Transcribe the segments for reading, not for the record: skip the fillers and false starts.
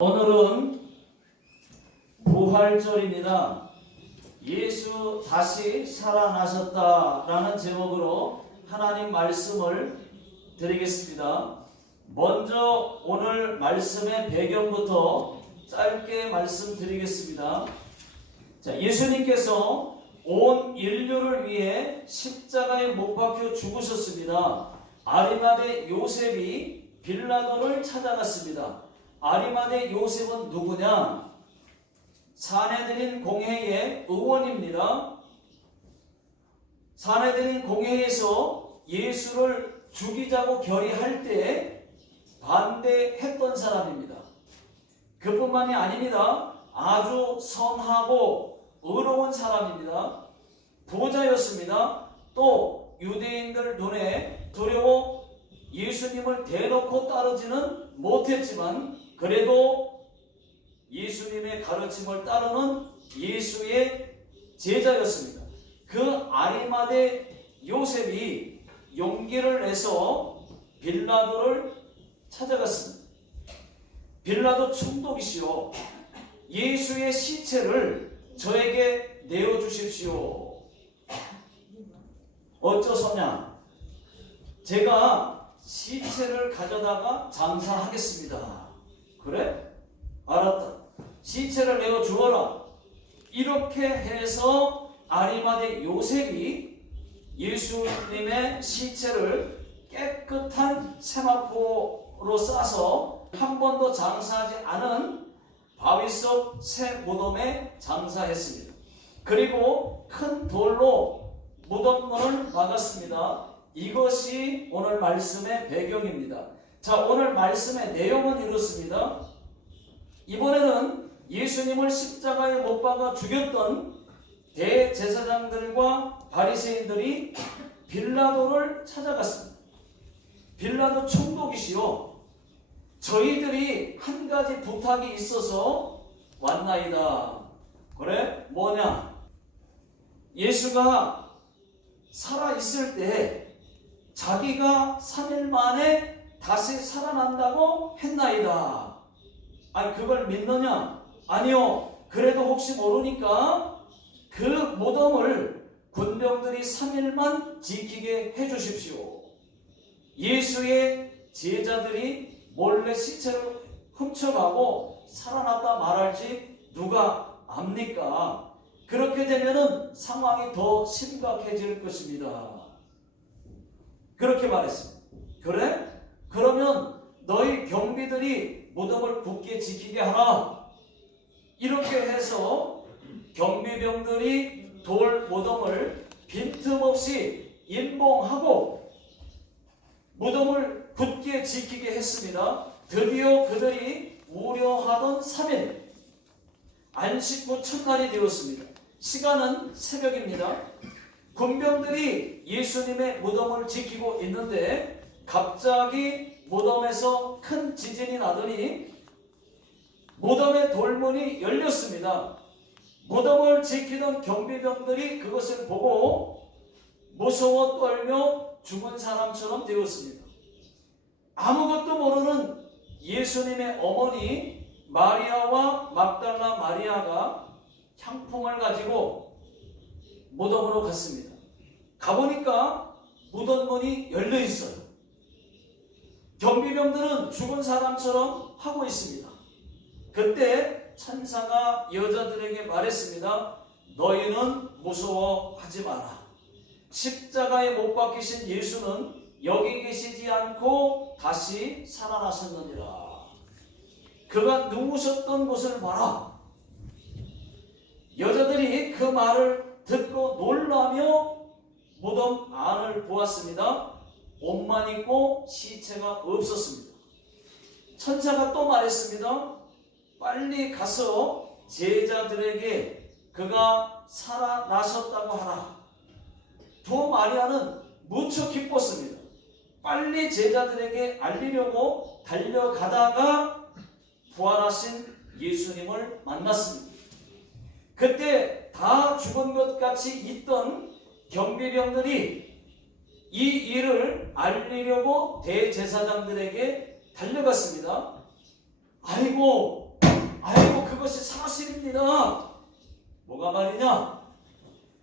오늘은 부활절입니다. 예수 다시 살아나셨다라는 제목으로 하나님 말씀을 드리겠습니다. 먼저 오늘 말씀의 배경부터 짧게 말씀드리겠습니다. 자, 예수님께서 온 인류를 위해 십자가에 못 박혀 죽으셨습니다. 아리마대 요셉이 빌라도를 찾아갔습니다. 아리마대 요셉은 누구냐? 사내들인 공회의 의원입니다. 사내들인 공회에서 예수를 죽이자고 결의할 때 반대했던 사람입니다. 그뿐만이 아닙니다. 아주 선하고 의로운 사람입니다. 부자였습니다. 또 유대인들 눈에 두려워 예수님을 대놓고 따르지는 못했지만 그래도 예수님의 가르침을 따르는 예수의 제자였습니다. 그 아리마대 요셉이 용기를 내서 빌라도를 찾아갔습니다. 빌라도 총독이시오, 예수의 시체를 저에게 내어주십시오. 어쩌서냐? 제가 시체를 가져다가 장사하겠습니다. 그래? 알았다. 시체를 내어 주어라. 이렇게 해서 아리마대 요셉이 예수님의 시체를 깨끗한 세마포로 싸서 한 번도 장사하지 않은 바위 속 새 무덤에 장사했습니다. 그리고 큰 돌로 무덤문을 막았습니다. 이것이 오늘 말씀의 배경입니다. 자, 오늘 말씀의 내용은 이렇습니다. 이번에는 예수님을 십자가에 못 박아 죽였던 대제사장들과 바리새인들이 빌라도를 찾아갔습니다. 빌라도 총독이시오, 저희들이 한 가지 부탁이 있어서 왔나이다. 그래? 뭐냐? 예수가 살아있을 때 자기가 3일 만에 다시 살아난다고 했나이다. 아니, 그걸 믿느냐? 아니요. 그래도 혹시 모르니까 그 무덤을 군병들이 3일만 지키게 해주십시오. 예수의 제자들이 몰래 시체를 훔쳐가고 살아났다 말할지 누가 압니까? 그렇게 되면은 상황이 더 심각해질 것입니다. 그렇게 말했습니다. 그래? 그러면 너희 경비들이 무덤을 굳게 지키게 하라. 이렇게 해서 경비병들이 돌 무덤을 빈틈없이 임봉하고 무덤을 굳게 지키게 했습니다. 드디어 그들이 우려하던 3일 안식 후 첫날이 되었습니다. 시간은 새벽입니다. 군병들이 예수님의 무덤을 지키고 있는데 갑자기 무덤에서 큰 지진이 나더니 무덤의 돌문이 열렸습니다. 무덤을 지키던 경비병들이 그것을 보고 무서워 떨며 죽은 사람처럼 되었습니다. 아무것도 모르는 예수님의 어머니 마리아와 막달라 마리아가 향품을 가지고 무덤으로 갔습니다. 가보니까 무덤문이 열려 있어요. 경비병들은 죽은 사람처럼 하고 있습니다. 그때 천사가 여자들에게 말했습니다. 너희는 무서워하지 마라. 십자가에 못 박히신 예수는 여기 계시지 않고 다시 살아나셨느니라. 그가 누우셨던 곳을 봐라. 여자들이 그 말을 듣고 놀라며 무덤 안을 보았습니다. 옷만 입고 시체가 없었습니다. 천사가 또 말했습니다. 빨리 가서 제자들에게 그가 살아나셨다고 하라. 두 마리아는 무척 기뻤습니다. 빨리 제자들에게 알리려고 달려가다가 부활하신 예수님을 만났습니다. 그때 다 죽은 것 같이 있던 경비병들이 이 일을 알리려고 대제사장들에게 달려갔습니다. 아이고, 그것이 사실입니다. 뭐가 말이냐?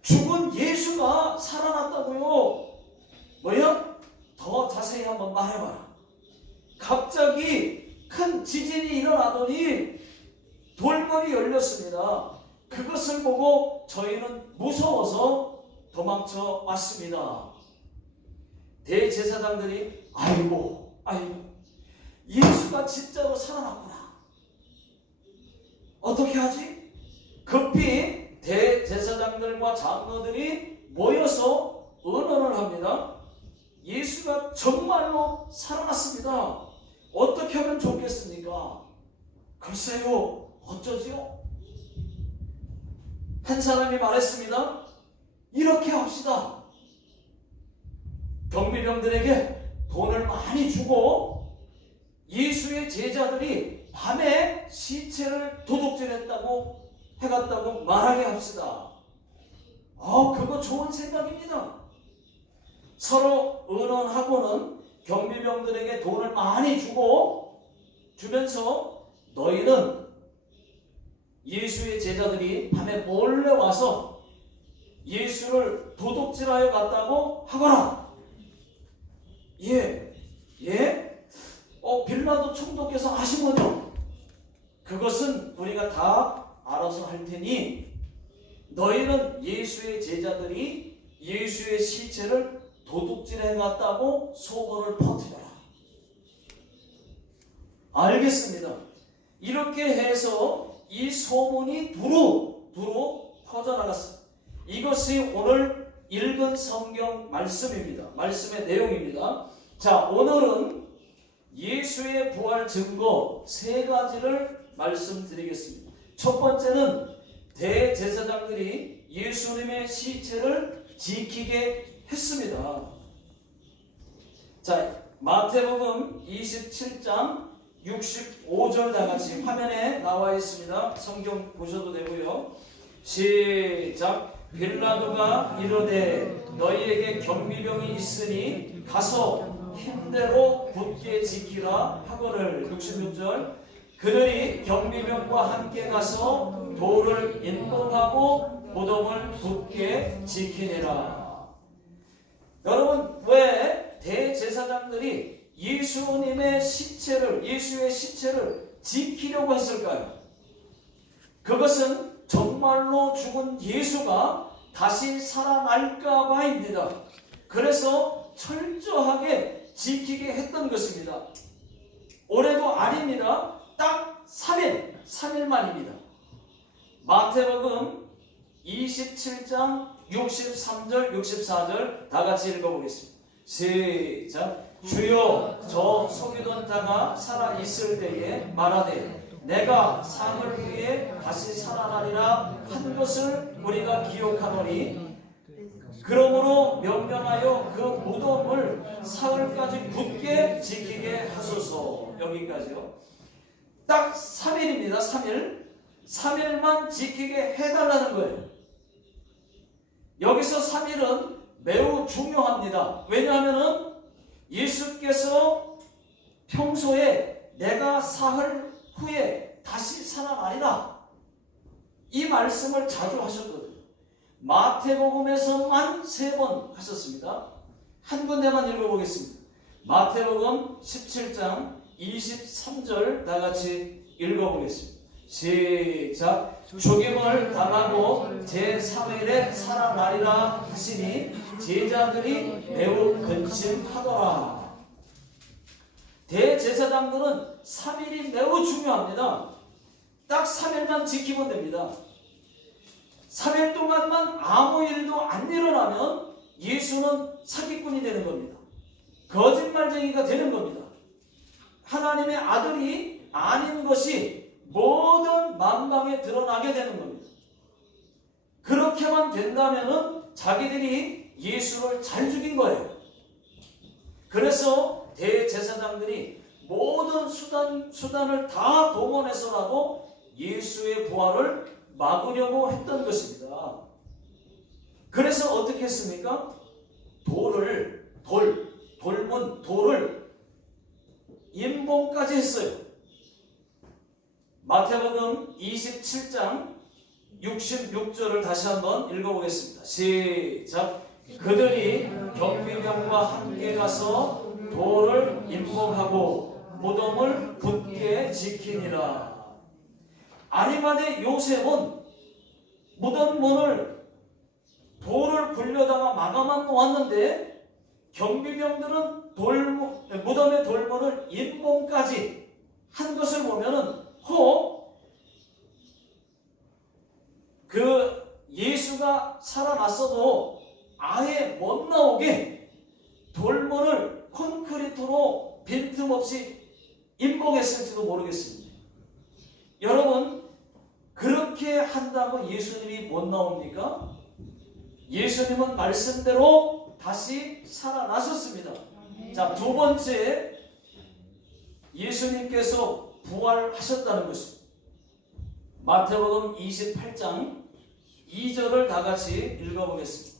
죽은 예수가 살아났다고요. 뭐야? 더 자세히 한번 말해봐라. 갑자기 큰 지진이 일어나더니 돌문이 열렸습니다. 그것을 보고 저희는 무서워서 도망쳐 왔습니다. 대제사장들이 아이고 예수가 진짜로 살아났구나. 어떻게 하지? 급히 대제사장들과 장로들이 모여서 의논을 합니다. 예수가 정말로 살아났습니다. 어떻게 하면 좋겠습니까? 글쎄요, 어쩌지요? 한 사람이 말했습니다. 이렇게 합시다. 경비병들에게 돈을 많이 주고 예수의 제자들이 밤에 시체를 도둑질했다고 해갔다고 말하게 합시다. 그거 좋은 생각입니다. 서로 의논하고는 경비병들에게 돈을 많이 주면서 너희는 예수의 제자들이 밤에 몰래 와서 예수를 도둑질하여 갔다고 하거라. 빌라도 총독께서 하신 거죠? 그것은 우리가 다 알아서 할 테니 너희는 예수의 제자들이 예수의 시체를 도둑질해 갔다고 소문을 퍼뜨려라. 알겠습니다. 이렇게 해서 이 소문이 두루 퍼져나갔습니다. 이것이 오늘 읽은 성경 말씀입니다. 말씀의 내용입니다. 자, 오늘은 예수의 부활 증거 3가지를 말씀드리겠습니다. 첫 번째는 대제사장들이 예수님의 시체를 지키게 했습니다. 자, 마태복음 27장 65절 다같이 화면에 나와 있습니다. 성경 보셔도 되고요. 시작. 빌라도가 이르되 너희에게 경비병이 있으니 가서 힘대로 굳게 지키라 하거늘. 66절. 그들이 경비병과 함께 가서 돌을 인봉하고 무덤을 굳게 지키니라. 여러분, 왜 대제사장들이 예수의 시체를 지키려고 했을까요? 그것은 정말로 죽은 예수가 다시 살아날까 봐입니다. 그래서 철저하게 지키게 했던 것입니다. 올해도 아닙니다. 딱 3일만입니다. 마태복음 27장 63절 64절 다같이 읽어보겠습니다. 시작. 주여, 저 속이던 자가 살아있을 때에 말하되 내가 사흘 후에 다시 살아나리라 한 것을 우리가 기억하노니 그러므로 명령하여 그 무덤을 사흘까지 굳게 지키게 하소서. 여기까지요. 딱 3일입니다. 3일만 지키게 해달라는 거예요. 여기서 3일은 매우 중요합니다. 왜냐하면 예수께서 평소에 내가 사흘 후에 다시 살아나리라 이 말씀을 자주 하셨거든요. 마태복음에서만 3번 하셨습니다. 한 군데만 읽어보겠습니다. 마태복음 17장 23절 다같이 읽어보겠습니다. 시작. 죽임을 당하고 제3일에 살아나리라 하시니 제자들이 매우 근심하더라. 대제사장들은 3일이 매우 중요합니다. 딱 3일만 지키면 됩니다. 3일 동안만 아무 일도 안 일어나면 예수는 사기꾼이 되는 겁니다. 거짓말쟁이가 되는 겁니다. 하나님의 아들이 아닌 것이 모든 만방에 드러나게 되는 겁니다. 그렇게만 된다면 자기들이 예수를 잘 죽인 거예요. 그래서 대제사장들이 모든 수단을 다 동원해서라도 예수의 부활을 막으려고 했던 것입니다. 그래서 어떻게 했습니까? 돌을 인봉까지 했어요. 마태복음 27장 66절을 다시 한번 읽어보겠습니다. 시작. 그들이 경비병과 함께 가서 돌을 임목하고 무덤을 굳게 지키니라. 아리마대 요셉은 무덤 문을 돌을 굴려다가 막아만 놓았는데 경비병들은 무덤의 돌문을 임봉까지 한 것을 보면은 그 예수가 살아났어도 아예 못 나오게 돌문을 콘크리트로 빈틈없이 임봉했을지도 모르겠습니다. 여러분, 그렇게 한다고 예수님이 못 나옵니까? 예수님은 말씀대로 다시 살아나셨습니다. 자, 두 번째, 예수님께서 부활하셨다는 것입니다. 마태복음 28장 2절을 다 같이 읽어보겠습니다.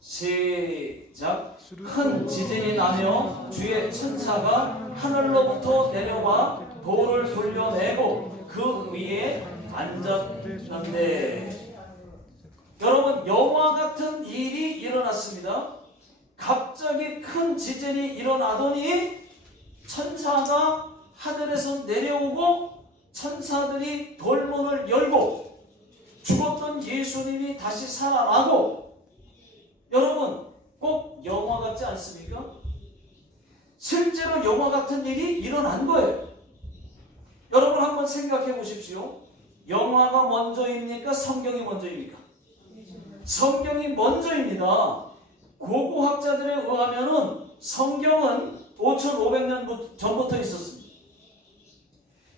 시작. 큰 지진이 나며 주의 천사가 하늘로부터 내려와 돌을 돌려내고 그 위에 앉았는데, 여러분, 영화 같은 일이 일어났습니다. 갑자기 큰 지진이 일어나더니 천사가 하늘에서 내려오고 천사들이 돌문을 열고 죽었던 예수님이 다시 살아나고, 여러분, 꼭 영화 같지 않습니까? 실제로 영화 같은 일이 일어난 거예요. 여러분 한번 생각해 보십시오. 영화가 먼저입니까? 성경이 먼저입니까? 성경이 먼저입니다. 고고학자들에 의하면은 성경은 5,500년 전부터 있었습니다.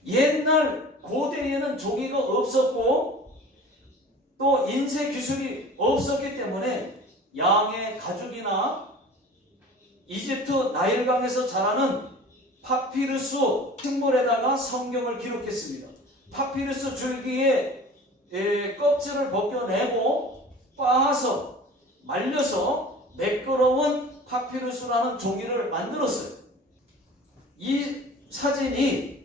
옛날 고대에는 종이가 없었고 또 인쇄 기술이 없었기 때문에 양의 가죽이나 이집트 나일강에서 자라는 파피루스 식물에다가 성경을 기록했습니다. 파피루스 줄기에 껍질을 벗겨내고 빻아서 말려서 매끄러운 파피루스라는 종이를 만들었어요. 이 사진이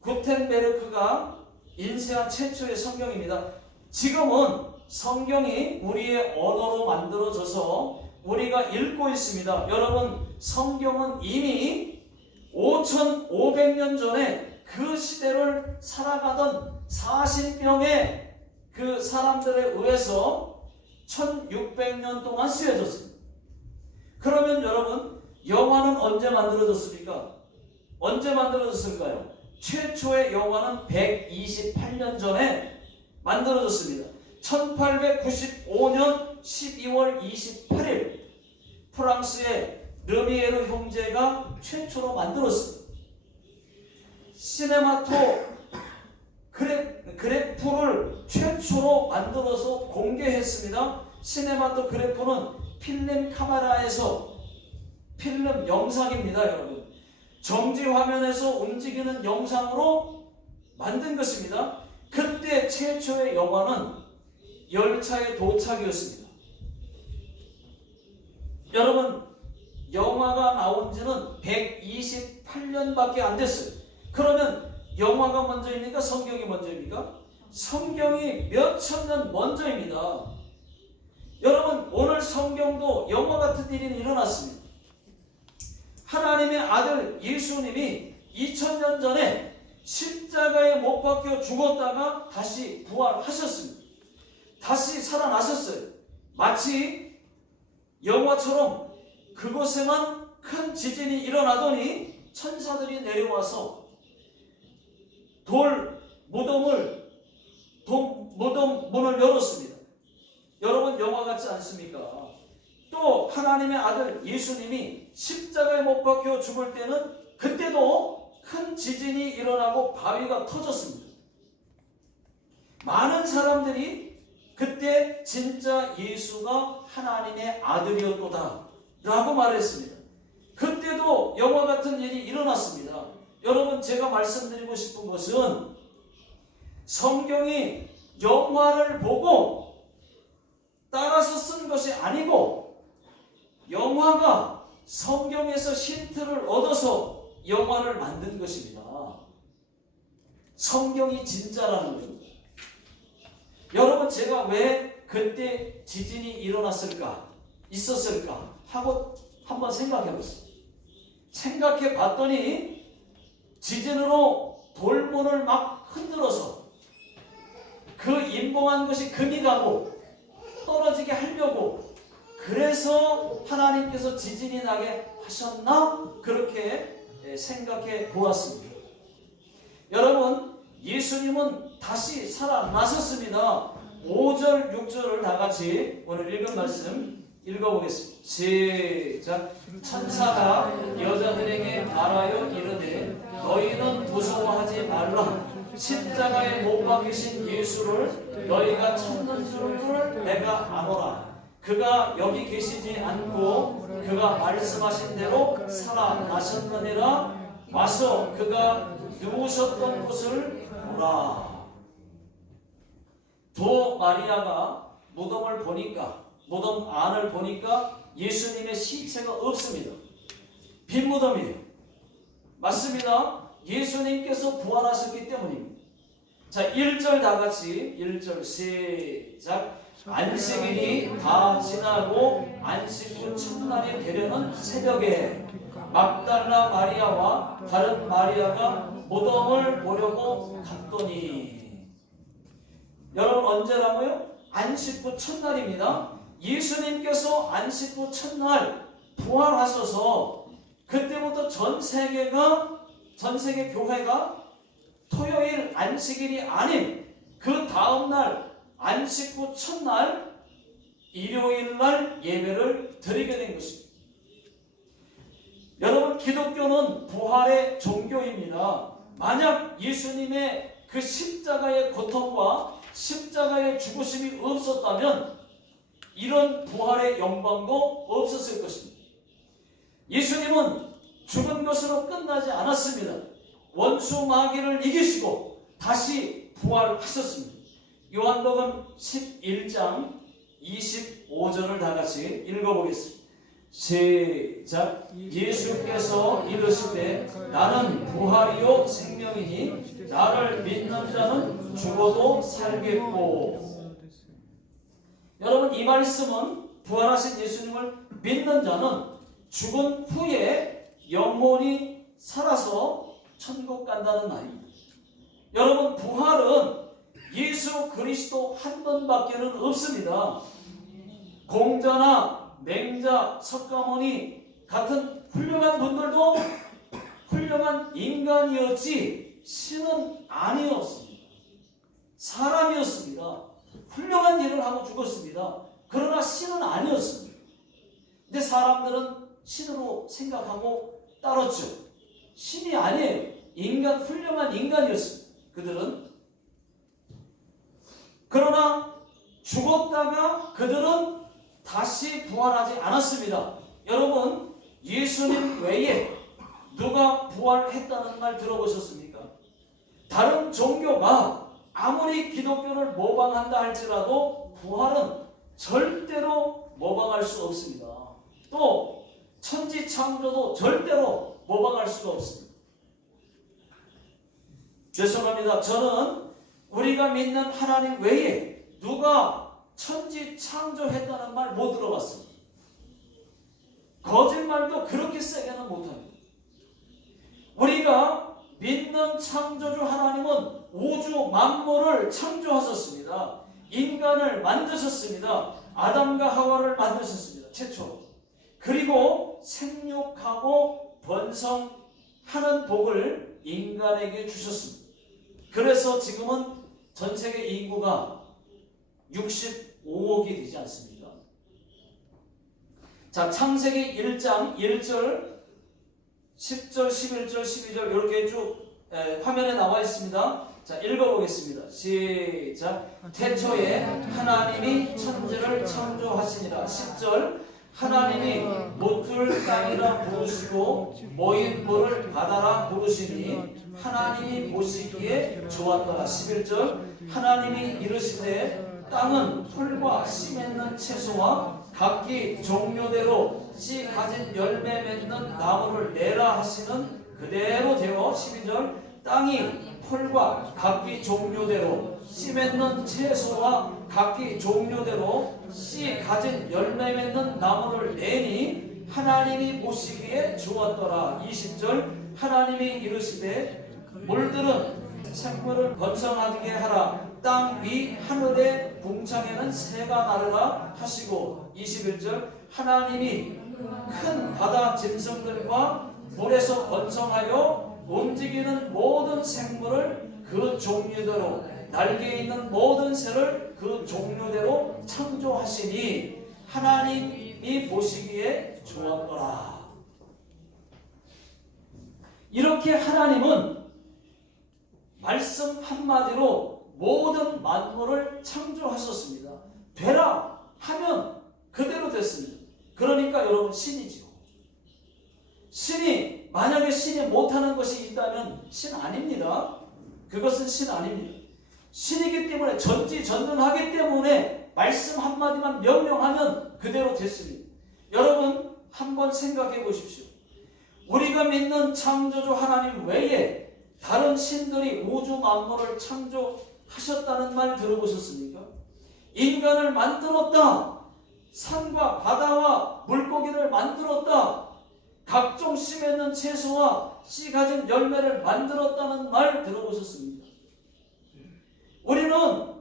구텐베르크가 인쇄한 최초의 성경입니다. 지금은 성경이 우리의 언어로 만들어져서 우리가 읽고 있습니다. 여러분, 성경은 이미 5,500년 전에 그 시대를 살아가던 40명의 그 사람들에 의해서 1,600년 동안 쓰여졌습니다. 그러면 여러분, 영화는 언제 만들어졌습니까? 언제 만들어졌을까요? 최초의 영화는 128년 전에 만들어졌습니다. 1895년 12월 28일 프랑스의 르미에르 형제가 최초로 만들었습니다. 시네마토그래프를 최초로 만들어서 공개했습니다. 시네마토그래프는 필름 카메라에서 필름 영상입니다, 여러분. 정지 화면에서 움직이는 영상으로 만든 것입니다. 그때 최초의 영화는 열차의 도착이었습니다. 여러분, 영화가 나온 지는 128년밖에 안 됐어요. 그러면 영화가 먼저입니까? 성경이 먼저입니까? 성경이 몇천 년 먼저입니다. 여러분, 오늘 성경도 영화 같은 일이 일어났습니다. 하나님의 아들 예수님이 2000년 전에 십자가에 못 박혀 죽었다가 다시 부활하셨습니다. 다시 살아나셨어요. 마치 영화처럼 그곳에만 큰 지진이 일어나더니 천사들이 내려와서 무덤 문을 열었습니다. 여러분, 영화 같지 않습니까? 또 하나님의 아들 예수님이 십자가에 못 박혀 죽을 때는 그때도 큰 지진이 일어나고 바위가 터졌습니다. 많은 사람들이 그때 진짜 예수가 하나님의 아들이었도다 라고 말했습니다. 그때도 영화 같은 일이 일어났습니다. 여러분, 제가 말씀드리고 싶은 것은 성경이 영화를 보고 따라서 쓴 것이 아니고 영화가 성경에서 힌트를 얻어서 영화를 만든 것입니다. 성경이 진짜라는 겁니다. 여러분, 제가 왜 그때 지진이 일어났을까, 있었을까 하고 한번 생각해 보세요. 생각해 봤더니 지진으로 돌문을 막 흔들어서 그 임봉한 것이 금이 가고 떨어지게 하려고, 그래서 하나님께서 지진이 나게 하셨나? 그렇게 생각해 보았습니다. 여러분, 예수님은 다시 살아나셨습니다. 5절, 6절을 다 같이 오늘 읽은 말씀 읽어보겠습니다. 시작. 천사가 여자들에게 말하여 이르되 너희는 무서워하지 말라. 십자가에 못 박히신 예수를 너희가 찾는 줄을 내가 아노라. 그가 여기 계시지 않고 그가 말씀하신 대로 살아나셨느니라. 와서 그가 누우셨던 곳을 보라. 두 마리아가 무덤을 보니까, 무덤 안을 보니까 예수님의 시체가 없습니다. 빈 무덤이에요. 맞습니다. 예수님께서 부활하셨기 때문입니다. 자, 1절 다 같이 1절 시작. 안식일이 다 지나고 안식 후 첫날이 되려는 새벽에 막달라 마리아와 다른 마리아가 무덤을 보려고 갔더니, 여러분 언제라고요? 안식 후 첫날입니다. 예수님께서 안식 후 첫날 부활하셔서 그때부터 전 세계 교회가 토요일 안식일이 아닌 그 다음날 안식 후 첫날 일요일날 예배를 드리게 된 것입니다. 여러분, 기독교는 부활의 종교입니다. 만약 예수님의 그 십자가의 고통과 십자가의 죽으심이 없었다면 이런 부활의 영광도 없었을 것입니다. 예수님은 죽은 것으로 끝나지 않았습니다. 원수 마귀를 이기시고 다시 부활하셨습니다. 요한복음 11장 25절을 다 같이 읽어보겠습니다. 시작. 예수께서 이르시되 나는 부활이요 생명이니 나를 믿는 자는 죽어도 살겠고. 여러분, 이 말씀은 부활하신 예수님을 믿는 자는 죽은 후에 영혼이 살아서 천국 간다는 말입니다. 여러분, 부활은 예수 그리스도 한 분밖에는 없습니다. 공자나 맹자, 석가모니 같은 훌륭한 분들도 훌륭한 인간이었지 신은 아니었습니다. 사람이었습니다. 훌륭한 일을 하고 죽었습니다. 그러나 신은 아니었습니다. 근데 사람들은 신으로 생각하고 따랐죠. 신이 아니에요. 훌륭한 인간이었습니다. 그들은. 그러나 죽었다가 그들은 다시 부활하지 않았습니다. 여러분, 예수님 외에 누가 부활했다는 말 들어보셨습니까? 다른 종교가 아무리 기독교를 모방한다 할지라도 부활은 절대로 모방할 수 없습니다. 또 천지창조도 절대로 모방할 수가 없습니다. 죄송합니다. 저는 우리가 믿는 하나님 외에 누가 천지창조했다는 말 못 들어봤습니다. 거짓말도 그렇게 세게는 못합니다. 우리가 믿는 창조주 하나님은 우주 만물을 창조하셨습니다. 인간을 만드셨습니다. 아담과 하와를 만드셨습니다. 최초로. 그리고 생육하고 번성하는 복을 인간에게 주셨습니다. 그래서 지금은 전 세계 인구가 65억이 되지 않습니까? 자, 창세기 1장 1절, 10절, 11절, 12절 이렇게 쭉 화면에 나와 있습니다. 자, 읽어보겠습니다. 시작. 태초에 하나님이 천지를 창조하시니라. 10절. 하나님이 모틀 땅이라 부르시고 모인 물을 바다라 부르시니 하나님이 보시기에 좋았더라. 11절. 하나님이 이르시되 땅은 풀과 씨 맺는 채소와 각기 종류대로 씨 가진 열매 맺는 나무를 내라 하시는 그대로 되어. 12절. 땅이 풀과 각기 종류대로 씨 맺는 채소와 각기 종류대로 씨 가진 열매 맺는 나무를 내니 하나님이 보시기에 좋았더라. 20절 하나님이 이르시되 물들은 생물을 번성하게 하라. 땅 위 하늘의 궁창에는 새가 나르라 하시고 21절 하나님이 큰 바다 짐승들과 물에서 번성하여 움직이는 모든 생물을 그 종류대로 날개 있는 모든 새를 그 종류대로 창조하시니 하나님이 보시기에 좋았더라. 이렇게 하나님은 말씀 한마디로 모든 만물을 창조하셨습니다. 되라 하면 그대로 됐습니다. 그러니까 여러분 신이지요. 신이 만약에 신이 못하는 것이 있다면 신 아닙니다. 그것은 신 아닙니다. 신이기 때문에 전지전능하기 때문에 말씀 한마디만 명령하면 그대로 됐습니다. 여러분 한번 생각해 보십시오. 우리가 믿는 창조주 하나님 외에 다른 신들이 우주 만물을 창조하셨다는 말 들어보셨습니까? 인간을 만들었다. 산과 바다와 물고기를 만들었다. 각종 씨 맺는 채소와 씨 가진 열매를 만들었다는 말 들어보셨습니까? 우리는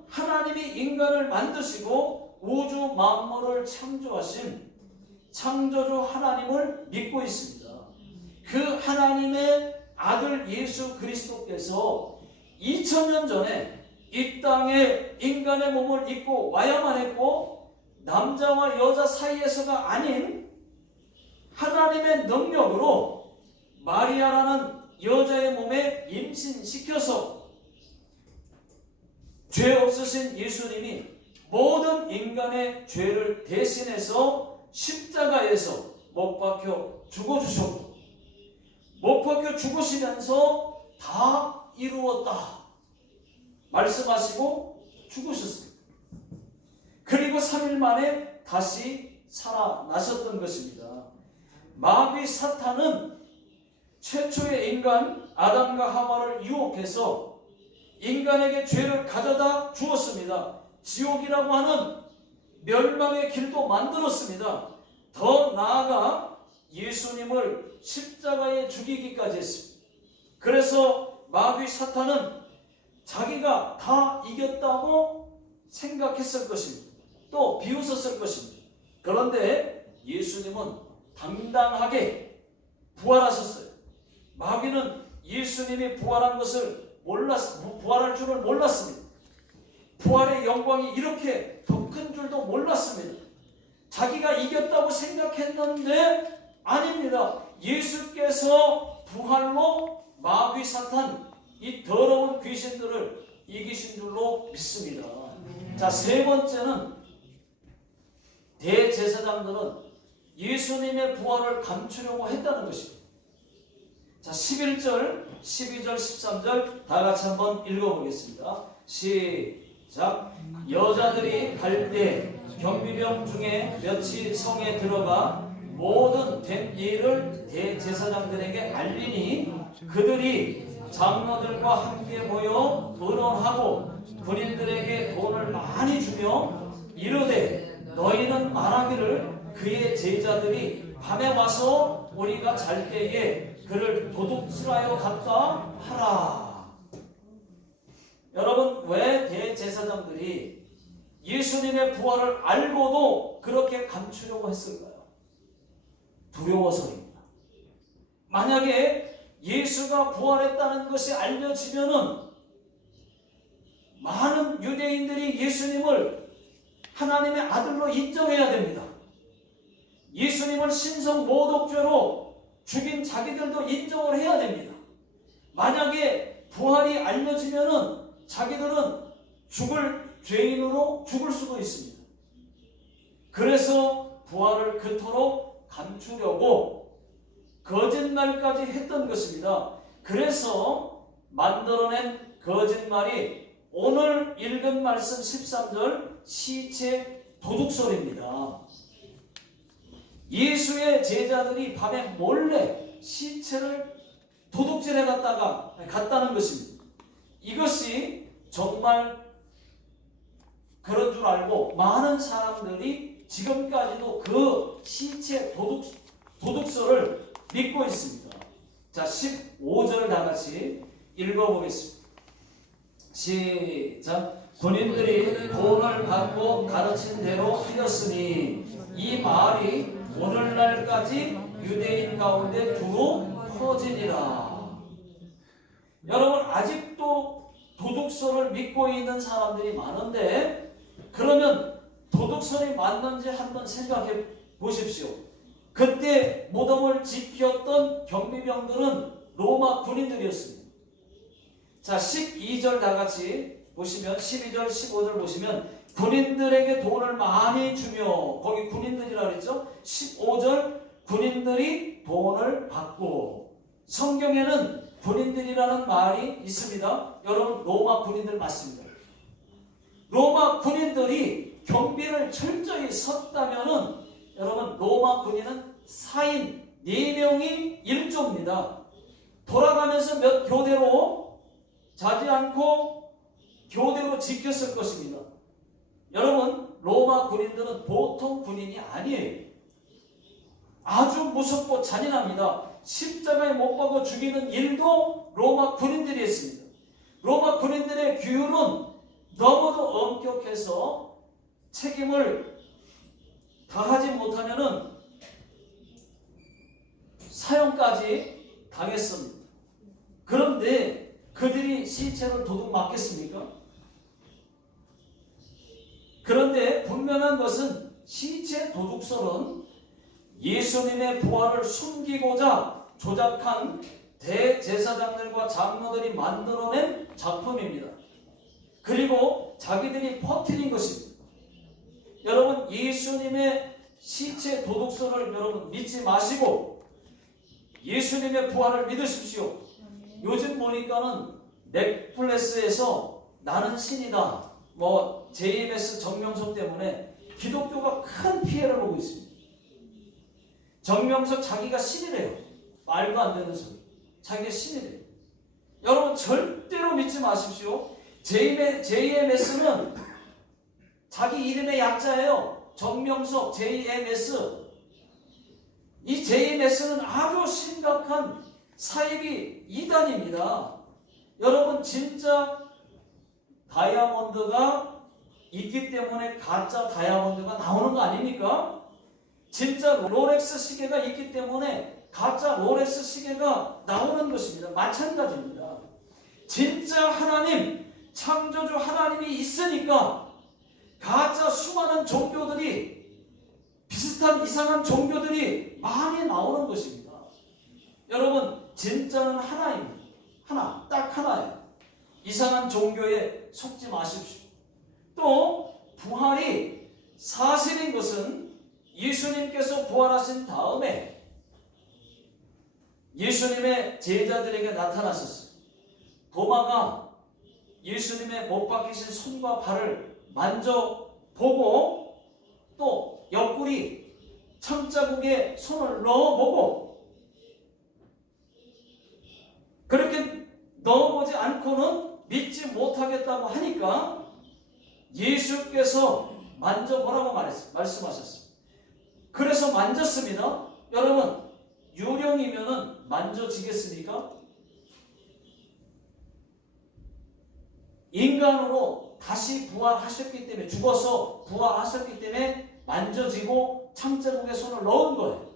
하나님이 인간을 만드시고 우주 만물을 창조하신 창조주 하나님을 믿고 있습니다. 그 하나님의 아들 예수 그리스도께서 2000년 전에 이 땅에 인간의 몸을 입고 와야만 했고 남자와 여자 사이에서가 아닌 하나님의 능력으로 마리아라는 여자의 몸에 임신시켜서 죄 없으신 예수님이 모든 인간의 죄를 대신해서 십자가에서 못 박혀 죽어주셨고 못 박혀 죽으시면서 다 이루었다 말씀하시고 죽으셨습니다. 그리고 3일 만에 다시 살아나셨던 것입니다. 마귀 사탄은 최초의 인간 아담과 하와를 유혹해서 인간에게 죄를 가져다 주었습니다. 지옥이라고 하는 멸망의 길도 만들었습니다. 더 나아가 예수님을 십자가에 죽이기까지 했습니다. 그래서 마귀 사탄은 자기가 다 이겼다고 생각했을 것입니다. 또 비웃었을 것입니다. 그런데 예수님은 당당하게 부활하셨어요. 마귀는 예수님이 부활한 것을 부활할 줄을 몰랐습니다. 부활의 영광이 이렇게 더 큰 줄도 몰랐습니다. 자기가 이겼다고 생각했는데 아닙니다. 예수께서 부활로 마귀 사탄 이 더러운 귀신들을 이기신 줄로 믿습니다. 자, 세 번째는 대제사장들은 예수님의 부활을 감추려고 했다는 것입니다. 자, 11절, 12절, 13절 다 같이 한번 읽어보겠습니다. 시작. 여자들이 갈 때 경비병 중에 몇이 성에 들어가 모든 된 일을 대제사장들에게 알리니 그들이 장로들과 함께 모여 의논하고 군인들에게 돈을 많이 주며 이르되 너희는 말하기를 그의 제자들이 밤에 와서 우리가 잘 때에 그를 도둑질하여 갔다 하라. 여러분, 왜 대제사장들이 예수님의 부활을 알고도 그렇게 감추려고 했을까요? 두려워서입니다. 만약에 예수가 부활했다는 것이 알려지면은 많은 유대인들이 예수님을 하나님의 아들로 인정해야 됩니다. 예수님을 신성 모독죄로 죽인 자기들도 인정을 해야 됩니다. 만약에 부활이 알려지면은 자기들은 죽을 죄인으로 죽을 수도 있습니다. 그래서 부활을 그토록 감추려고 거짓말까지 했던 것입니다. 그래서 만들어낸 거짓말이 오늘 읽은 말씀 13절 시체 도둑소리입니다. 예수의 제자들이 밤에 몰래 시체를 도둑질해 갔다는 것입니다. 이것이 정말 그런 줄 알고 많은 사람들이 지금까지도 그 시체 도둑설을 믿고 있습니다. 자, 15절 다 같이 읽어보겠습니다. 시작. 군인들이 돈을 받고 가르친 대로 하였으니 이 말이 오늘날까지 유대인 가운데 두루 퍼지니라. 여러분, 아직도 도둑설을 믿고 있는 사람들이 많은데, 그러면 도둑설이 맞는지 한번 생각해 보십시오. 그때 무덤을 지켰던 경비병들은 로마 군인들이었습니다. 자, 12절 다 같이 보시면, 12절 15절 보시면 군인들에게 돈을 많이 주며, 거기 군인들이라 그랬죠. 15절 군인들이 돈을 받고. 성경에는 군인들이라는 말이 있습니다. 여러분, 로마 군인들 맞습니다. 로마 군인들이 경비를 철저히 섰다면은, 여러분, 로마 군인은 4인 4명이 1조입니다. 돌아가면서 몇 교대로 자지 않고 교대로 지켰을 것입니다. 여러분, 로마 군인들은 보통 군인이 아니에요. 아주 무섭고 잔인합니다. 십자가에 못 박아 죽이는 일도 로마 군인들이 했습니다. 로마 군인들의 규율은 너무도 엄격해서 책임을 다하지 못하면은 사형까지 당했습니다. 그런데 그들이 시체를 도둑 맞겠습니까? 그런데 분명한 것은 시체 도둑설은 예수님의 부활을 숨기고자 조작한 대제사장들과 장로들이 만들어낸 작품입니다. 그리고 자기들이 퍼뜨린 것입니다. 여러분, 예수님의 시체 도둑설을 여러분 믿지 마시고 예수님의 부활을 믿으십시오. 요즘 보니까는 넷플릭스에서 나는 신이다, 뭐 JMS 정명석 때문에 기독교가 큰 피해를 보고 있습니다. 정명석 자기가 신이래요. 말도 안 되는 소리. 자기가 신이래요. 여러분, 절대로 믿지 마십시오. JMS는 자기 이름의 약자예요. 정명석 JMS. 이 JMS는 아주 심각한 사이비 이단입니다. 여러분, 진짜 다이아몬드가 있기 때문에 가짜 다이아몬드가 나오는 거 아닙니까? 진짜 롤렉스 시계가 있기 때문에 가짜 롤렉스 시계가 나오는 것입니다. 마찬가지입니다. 진짜 하나님, 창조주 하나님이 있으니까 가짜 수많은 종교들이, 비슷한 이상한 종교들이 많이 나오는 것입니다. 여러분, 진짜는 하나입니다. 하나, 딱 하나예요. 이상한 종교에 속지 마십시오. 또 부활이 사실인 것은 예수님께서 부활하신 다음에 예수님의 제자들에게 나타나셨어요. 도마가 예수님의 못 박히신 손과 발을 만져보고 또 옆구리 창자국에 손을 넣어보고, 그렇게 넣어보지 않고는 믿지 못하겠다고 하니까 예수께서 만져보라고 말씀하셨어요. 그래서 만졌습니다. 여러분, 유령이면은 만져지겠습니까? 인간으로 다시 부활하셨기 때문에, 죽어서 부활하셨기 때문에 만져지고 창자국에 손을 넣은 거예요.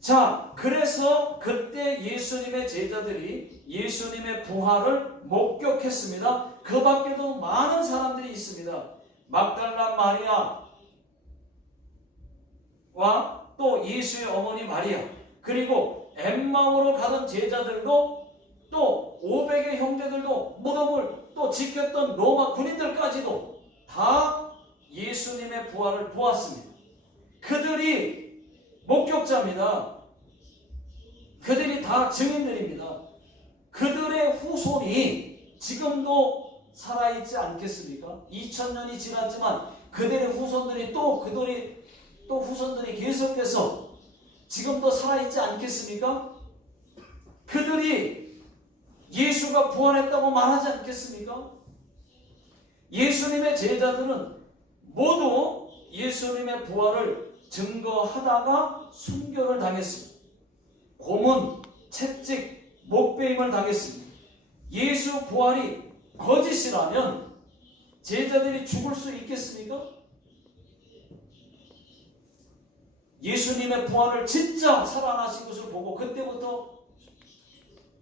자, 그래서 그때 예수님의 제자들이 예수님의 부활을 목격했습니다. 그 밖에도 많은 사람들이 있습니다. 막달라 마리아와 또 예수의 어머니 마리아, 그리고 엠마오로 가던 제자들도, 또 500의 형제들도, 무덤을 또 지켰던 로마 군인들까지도 다 예수님의 부활을 보았습니다. 그들이 목격자입니다. 그들이 다 증인들입니다. 그들의 후손이 지금도 살아있지 않겠습니까? 2000년이 지났지만 그들의 후손들이 또 후손들이 계속해서 지금도 살아있지 않겠습니까? 그들이 예수가 부활했다고 말하지 않겠습니까? 예수님의 제자들은 모두 예수님의 부활을 증거하다가 순교를 당했습니다. 고문, 채찍, 목베임을 당했습니다. 예수 부활이 거짓이라면 제자들이 죽을 수 있겠습니까? 예수님의 부활을 진짜 살아나신 것을 보고 그때부터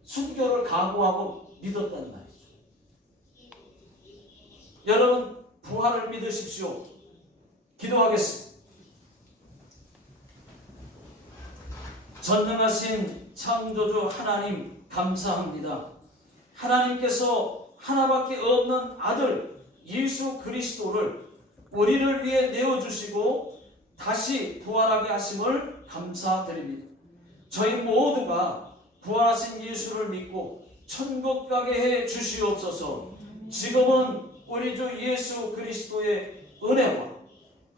순교를 각오하고 믿었단 말이죠. 여러분, 부활을 믿으십시오. 기도하겠습니다. 전능하신 창조주 하나님 감사합니다. 하나님께서 하나밖에 없는 아들 예수 그리스도를 우리를 위해 내어주시고 다시 부활하게 하심을 감사드립니다. 저희 모두가 부활하신 예수를 믿고 천국 가게 해 주시옵소서. 지금은 우리 주 예수 그리스도의 은혜와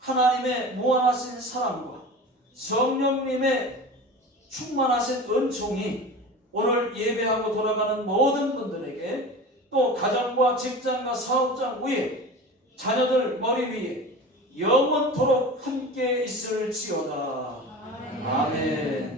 하나님의 무한하신 사랑과 성령님의 충만하신 은총이 오늘 예배하고 돌아가는 모든 분들에게 또 가정과 직장과 사업장 위에 자녀들 머리 위에 영원토록 함께 있을지어다. 아멘.